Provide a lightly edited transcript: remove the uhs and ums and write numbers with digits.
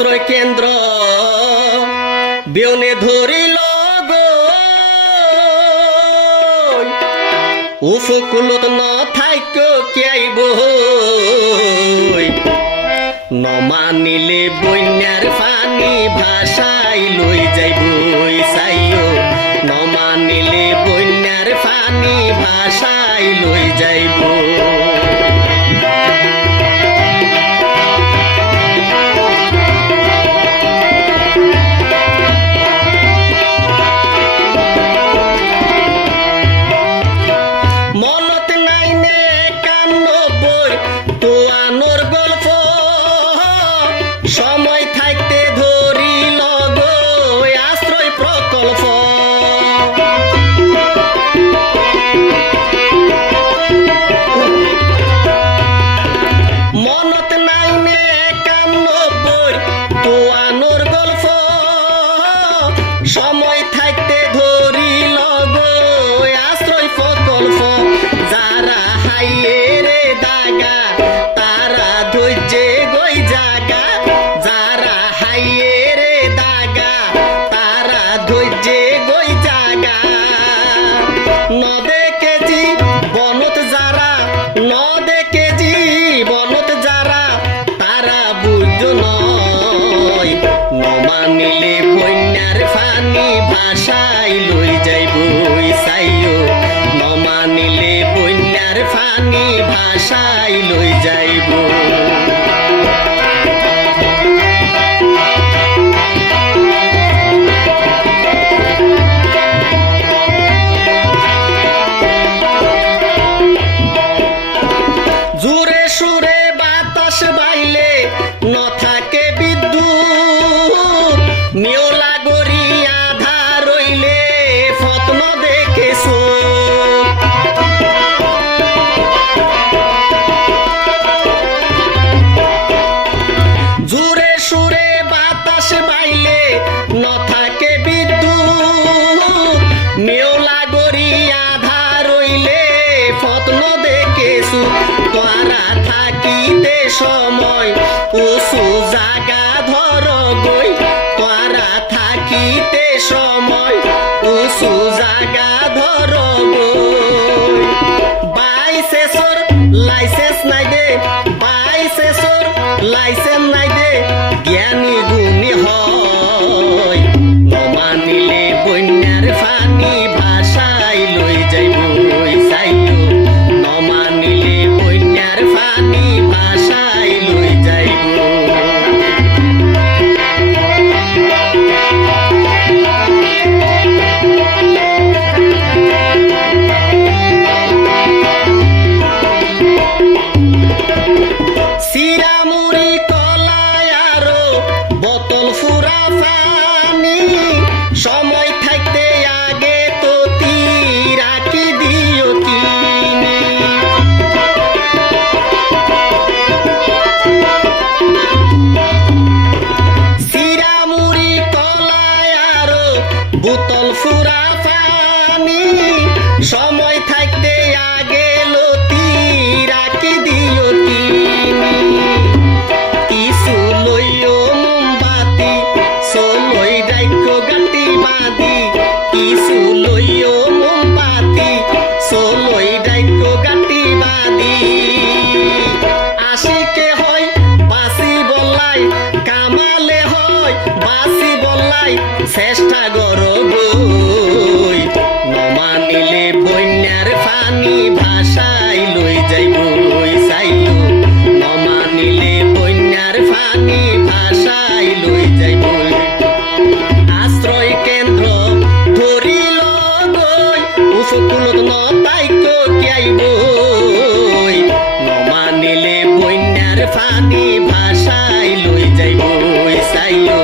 আশ্রয় কেন্দ্র বিয়নে ধরিল গো উপকূলত ন থাইক কেয়াইব নমানিলে বন্যার পানি ভাষাই লই যাইব সাইও নমানিলে বন্যার পানি ভাষাই লই যাইব সময় থাকতে ধরিল গো আশ্রয় প্রকল্প মনত নাই নে 91 তোয়ানোর গল্প সময় থাকতে ধরিল গো আশ্রয় প্রকল্প যারা হাইয়ে রে দাগা তারা ধৈর্যে গই জাগা নদে কেজি বনত যারা তারা বুঝ নয় নমানিলে বন্যার পানি ভাষাই লই যাইব সাইও নমানিলে বন্যার পানি ভাষাই লই যাইব জুরে সুরে বাতাস বাইলে ন থাকে বিদ্যুৎ মিওলা গড়ি আধা রইলে ফতন দেখেছো জুরে সুরে বাতাস বাইলে ন থাকে বিদ্যুৎ মিওলা গড়ি আধা রইলে ফতন দেখেছো তোরা থাকিতে সময় উঁচু জাগা ধর গই তোরা থাকিতে সময় উঁচু জাগা ধর গই বাইশেষর লাইসেন্স নাই দে বাইশেষর লাইসেন্স নাই দে জ্ঞানী গুণী হয় নমানিলে বন্যার পানি ভাষাই লই যাইব সাইও নমানিলে বন্যার পানি ভাষাই লই যাইব সিরামুড়ি কলাই আরো বোতল ফুরা পানি সময় থাকতে আগে তো রাখি দিও কিনি সিরামুড়ি কলাই আরো বোতল ফুরা পানি সময় থাকতে আগে লতি রাখি দিও কিনি কিছু লইও মোমবাতি চলই রাইক গাঁতি বাঁধি কিছু লইও মোমবাতি চলই রাইক গাঁতি বাঁধি আশিকে হয় বাসি বলাই কামালে হয় বাসি বলাই চেষ্টা কর গই নমানিলে বন্যার পানি ভাষাই লই যাইব সাইও নমানিলে বন্যার পানি ভাষাই লই যাইব আশ্রয় কেন্দ্র ধরিল গই উপকূলত ন তাইক কেয়াইব নমানিলে বন্যার পানি ভাষাই লই যাইব সাইও